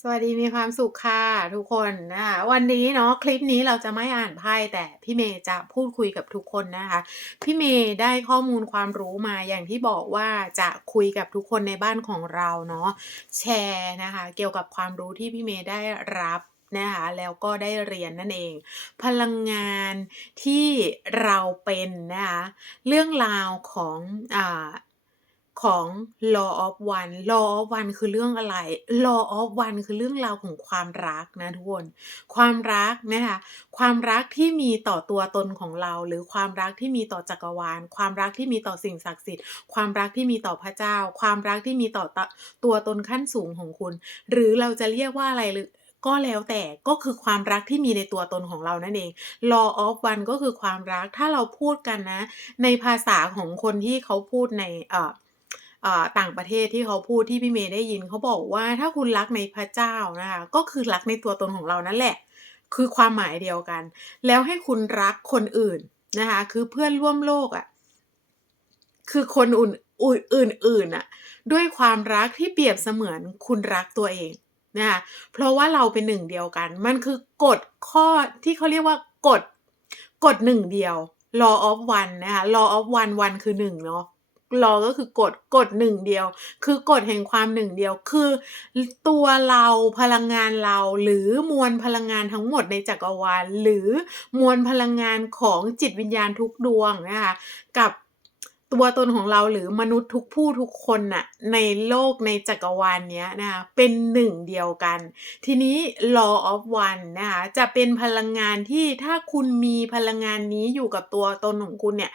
สวัสดีมีความสุขค่ะทุกคนนะคะวันนี้เนาะคลิปนี้เราจะไม่อ่านไพ่แต่พี่เมย์จะพูดคุยกับทุกคนนะคะพี่เมย์ได้ข้อมูลความรู้มาอย่างที่บอกว่าจะคุยกับทุกคนในบ้านของเราเนาะแชร์นะคะ เกี่ยวกับความรู้ที่พี่เมย์ได้รับนะคะแล้วก็ได้เรียนนั่นเอง พลังงานที่เราเป็นนะคะเรื่องราวของอ่า ของ Law of One Law of One คือเรื่องอะไร Law of One คือเรื่องราวของความรักนะทุกคน ความรักนะคะความรักที่มีต่อตัวตนของเรา หรือความรักที่มีต่อจักรวาล ความรักที่มีต่อสิ่งศักดิ์สิทธิ์ ความรักที่มีต่อพระเจ้า ความรักที่มีต่อต,ตัวตนขั้นสูงของคุณ หรือเราจะเรียกว่าอะไรหรือก็แล้วแต่ก็คือความรักที่มีในตัวตนของเรานั่นเอง law of one ก็คือความรักถ้าเราพูดกันนะ ในภาษาของคนที่เขาพูดในอ่อเอ่อ ต่างประเทศที่เขาพูดที่พี่เมย์ได้ยินเขาบอกว่าถ้าคุณรักในพระเจ้านะคะก็คือรักในตัวตนของเรานั่นแหละ คือความหมายเดียวกัน แล้วให้คุณรักคนอื่นนะคะคือเพื่อนร่วมโลกอะ่ะคือคนอื่นอื่นอะด้วยความรักที่เปรียบเสมือนคุณรักตัวเองนะคะเพราะว่าเราเป็นหนึ่งเดียวกัน มันคือกฎข้อที่เขาเรียกว่ากฎกฎหนึ่งเดียว law of one นะคะ law of one one คือหนึ่งเนาะ law ก็คือกฎกฎหนึ่งเดียว คือกฎแห่งความหนึ่งเดียว คือตัวเราพลังงานเรา หรือมวลพลังงานทั้งหมดในจักรวาลหรือมวลพลังงานของจิตวิญญาณทุกดวงนะคะกับตัวตนของเราหรือมนุษย์ทุกผู้ทุกคนน่ะในโลกในจักรวาลเนี้ยนะคะเป็นหนึ่งเดียวกัน ทีนี้ law of one นะคะจะเป็นพลังงานที่ถ้าคุณมีพลังงานนี้อยู่กับตัวตนของคุณเนี่ย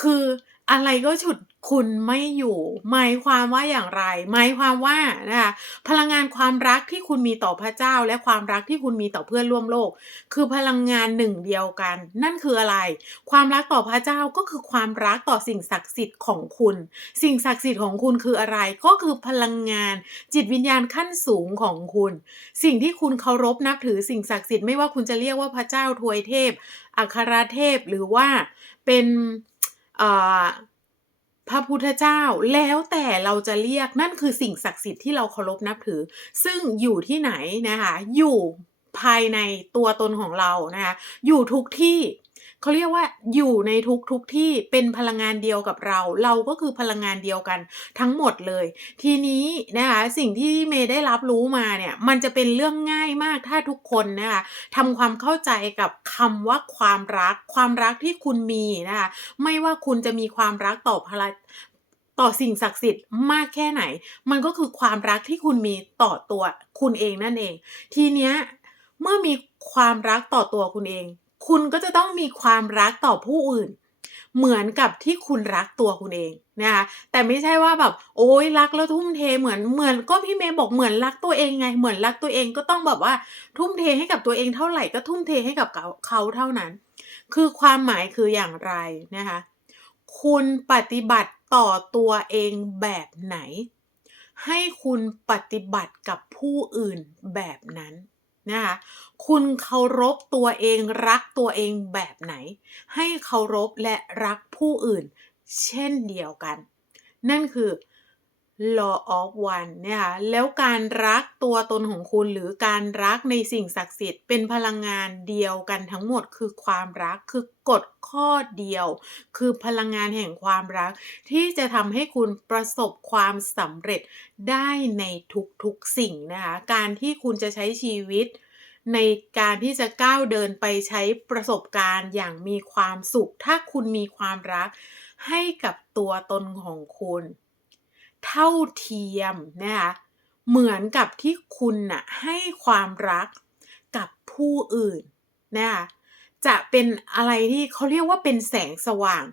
คืออะไรก็ฉุด คุณไม่อยู่ หมายความว่าอย่างไร หมายความว่านะคะพลังงานความรักที่คุณมีต่อพระเจ้า และความรักที่คุณมีต่อเพื่อนร่วมโลก คือพลังงานหนึ่งเดียวกัน นั่นคืออะไร ความรักต่อพระเจ้าก็คือความรักต่อสิ่งศักดิ์สิทธิ์ของคุณ สิ่งศักดิ์สิทธิ์ของคุณคืออะไร ก็คือพลังงาน จิตวิญญาณขั้นสูงของคุณ สิ่งที่คุณเคารพนับถือสิ่งศักดิ์สิทธิ์ไม่ว่าคุณจะเรียกว่าพระเจ้าทวยเทพอัครเทพหรือว่าเป็น พระพุทธเจ้าแล้วแต่เราจะเรียกนั่นคือสิ่งศักดิ์สิทธิ์ที่เราเคารพนับถือ ซึ่งอยู่ที่ไหนนะคะ อยู่ภายในตัวตนของเรานะคะอยู่ทุกที่ เขาเรียกว่าอยู่ในทุกทุกที่เป็นพลังงานเดียวกับเรา เราก็คือพลังงานเดียวกันทั้งหมดเลย ทีนี้นะคะสิ่งที่เมย์ได้รับรู้มาเนี่ยมันจะเป็นเรื่องง่ายมากถ้าทุกคนนะคะทำความเข้าใจกับคำว่าความรัก ความรักที่คุณมีนะคะไม่ว่าคุณจะมีความรักต่อพลัต่อสิ่งศักดิ์สิทธิ์มากแค่ไหน มันก็คือความรักที่คุณมีต่อตัวคุณเองนั่นเอง ทีเนี้ยเมื่อมีความรักต่อตัวคุณเอง คุณก็จะต้องมีความรักต่อผู้อื่น เหมือนกับที่คุณรักตัวคุณเองนะคะแต่ไม่ใช่ว่าแบบโอ้ยรักแล้วทุ่มเทเหมือนเหมือนก็พี่เมย์บอกเหมือนรักตัวเองไง เหมือนรักตัวเองก็ต้องแบบว่าทุ่มเทให้กับตัวเองเท่าไหร่ก็ทุ่มเทให้กับเขาเท่านั้น คือความหมายคืออย่างไรนะคะคุณปฏิบัติต่อตัวเองแบบไหน ให้คุณปฏิบัติกับผู้อื่นแบบนั้น นะคะคุณเคารพตัวเองรักตัวเองแบบไหน ให้เคารพและรักผู้อื่น เช่นเดียวกัน นั่นคือ law of one นะคะแล้วการรักตัวตนของคุณหรือการรักในสิ่งศักดิ์สิทธิ์เป็นพลังงานเดียวกันทั้งหมดคือความรักคือกฎข้อเดียว คือพลังงานแห่งความรัก ที่จะทำให้คุณประสบความสำเร็จได้ในทุกๆสิ่งนะคะการที่คุณจะใช้ชีวิตในการที่จะก้าวเดินไปใช้ประสบการณ์อย่างมีความสุข ถ้าคุณมีความรักให้กับตัวตนของคุณ เท่าเทียมนะคะเหมือนกับที่คุณน่ะให้ความรักกับผู้อื่นนะคะจะเป็นอะไรที่เขาเรียกว่าเป็นแสงสว่าง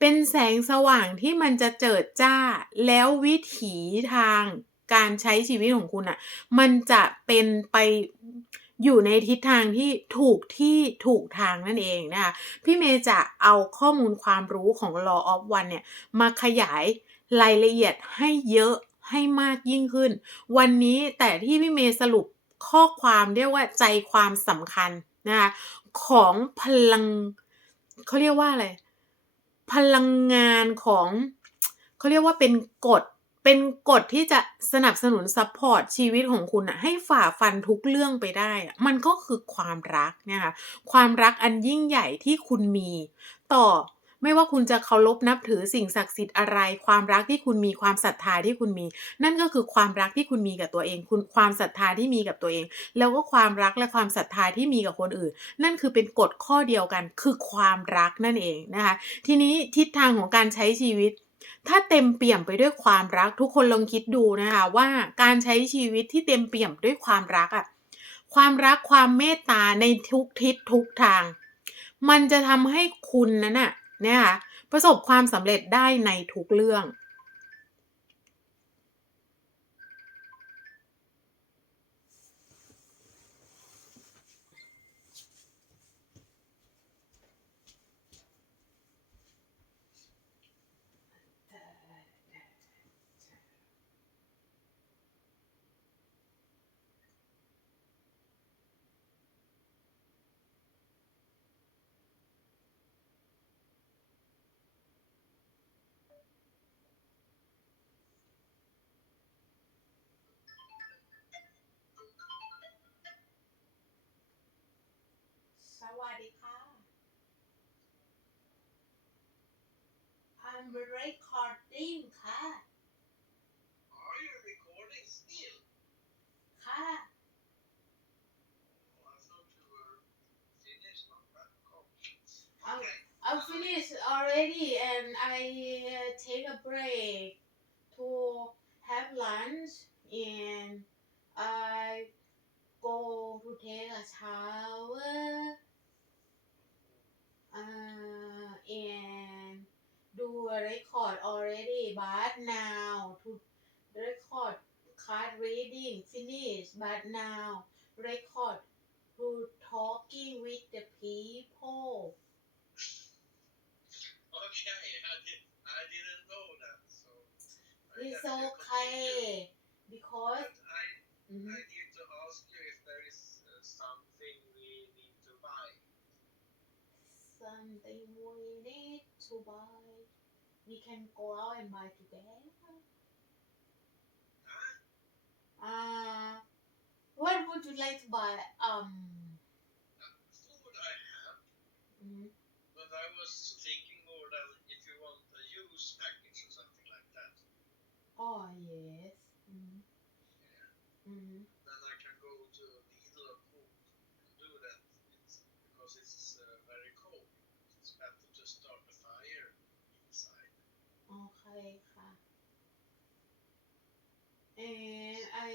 เป็นแสงสว่างที่มันจะเจิดจ้าแล้ววิถีทางการใช้ชีวิตของคุณอะ่ะ มันจะเป็นไปอยู่ในทิศทางที่ถูกที่ถูกทางนั่นเองนะคะ พี่เมย์จะเอาข้อมูลความรู้ของ law of one เนี่ย มาขยาย รายละเอียดให้เยอะให้มากยิ่งขึ้น วันนี้แต่ที่พี่เมย์สรุปข้อความเรียกว่าใจความสำคัญนะคะของพลังเขาเรียกว่าอะไร พลังงานของเขาเรียกว่าเป็นกฎเป็นกฎที่จะสนับสนุนซัปพอร์ตชีวิตของคุณน่ะให้ฝ่าฟันทุกเรื่องไปได้ มันก็คือความรักนะคะความรักอันยิ่งใหญ่ที่คุณมี ต่อ ไม่ว่าคุณจะเคารพนับถือสิ่งศักดิ์สิทธิ์อะไร ความรักที่คุณมีความศรัทธาที่คุณมี นั่นก็คือความรักที่คุณมีกับตัวเองคุณความศรัทธาที่มีกับตัวเอง แล้วก็ความรักและความศรัทธาที่มีกับคนอื่น นั่นคือเป็นกฎข้อเดียวกันคือความรักนั่นเองนะคะ ทีนี้ทิศทางของการใช้ชีวิตถ้าเต็มเปี่ยมไปด้วยความรักทุกคนลองคิดดูนะคะ ว่าการใช้ชีวิตที่เต็มเปี่ยมด้วยความรักอะความรักความเมตตาในทุกทิศทุกทาง มันจะทำให้คุณนั้นน่ะ นะคะประสบความสำเร็จได้ในทุกเรื่อง I'm recording ค่ะ Are you recording still? ค่ะ Oh, I thought you were finished on that call. I'm, Okay. I'm finished already and I uh, take a break to have lunch and I go to take a shower uh, and do a record already but now to record card reading finish but now record to talking with the people Okay, I, did, I didn't know that, so I it's let you continue. okay because But I, Mhm. I need to ask you if there is uh, something we need to buy. something we need to buy we can go out and buy today. Huh? uh what would you like to buy um food I have, mhm. but I was thinking more than if you want a used package or something like that. oh yes mm mm Then โอเคค่ะ and I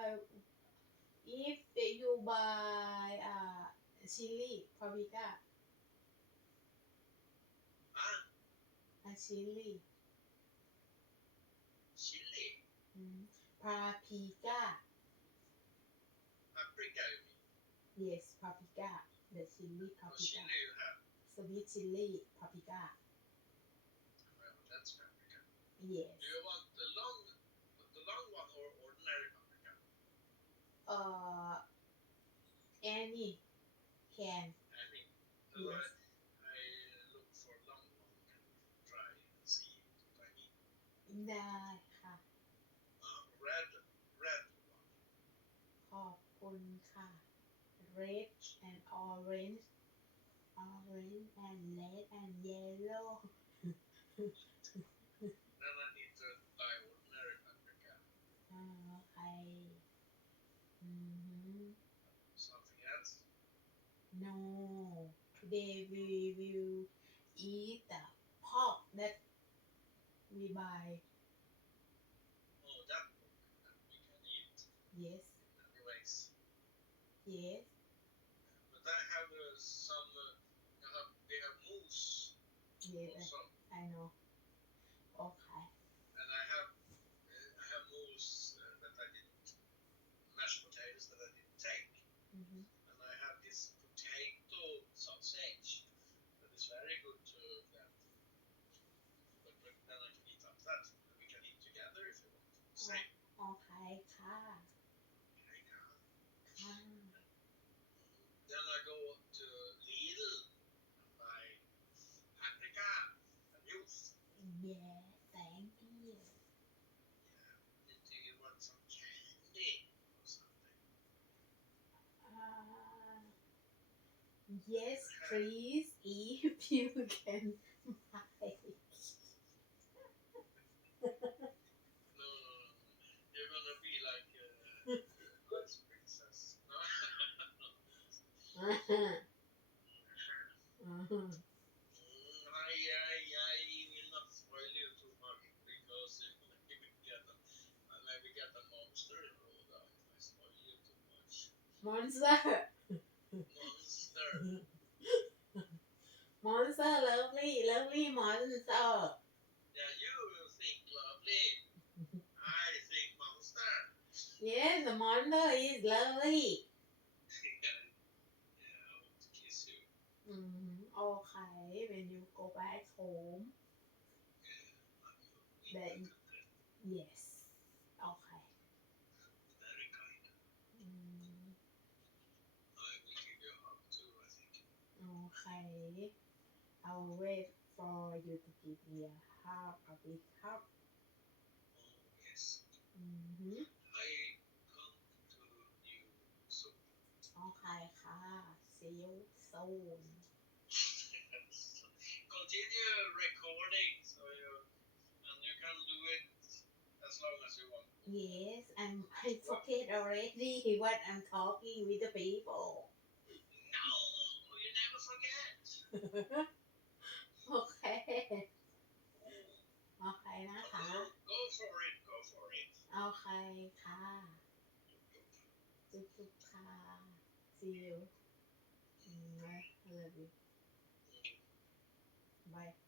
uh, if you buy uh chili paprika Ah, a chili chili. อืม paprika Paprika you mean? yes paprika the chili What paprika chili you have? sweet chili paprika Well, that's paprika. Yes Do you want the long, the long one or ordinary paprika? uh any can I mean, then Yes. I, I look for long one and try and see what I need. ได้ค่ะ Uh, red, red one. ขอบคุณค่ะ red and orange orange and red and yellow no. Today we will eat the pork that we buy. Oh, that we can eat. Yes. Anyways. yes. But I have uh, some, uh, they have mousse yes also. I know. Okay yes please if you can No, no, no. You're gonna be like uh, Ice Princess. No? Mhm. Mm, I, I, I will not spoil you too much because if maybe we get a, maybe get a monster involved, I I spoil you too much. monster Monster. so lovely, lovely monster. Yeah, you think lovely. I think monster. Yes, the monster is lovely. yeah, I want to kiss you. Mm-hmm. Okay, when you go back home. Yeah, then, yes. Okay. Very kind. Mm. I will give you a hug too, I think. Okay. I'll wait for you to give me a hug, a big hug. Yes. Mm-hmm. I come to you soon. Oh, okay, ha. See you soon. Continue recording, so you and you can do it as long as you want. Yes, I'm. I forget already what I'm talking with the people. No, you never forget. าวไข่ค่ะ จุ๊บจุ๊บค่ะซีอิ๊วไ I ะอะไรดี bye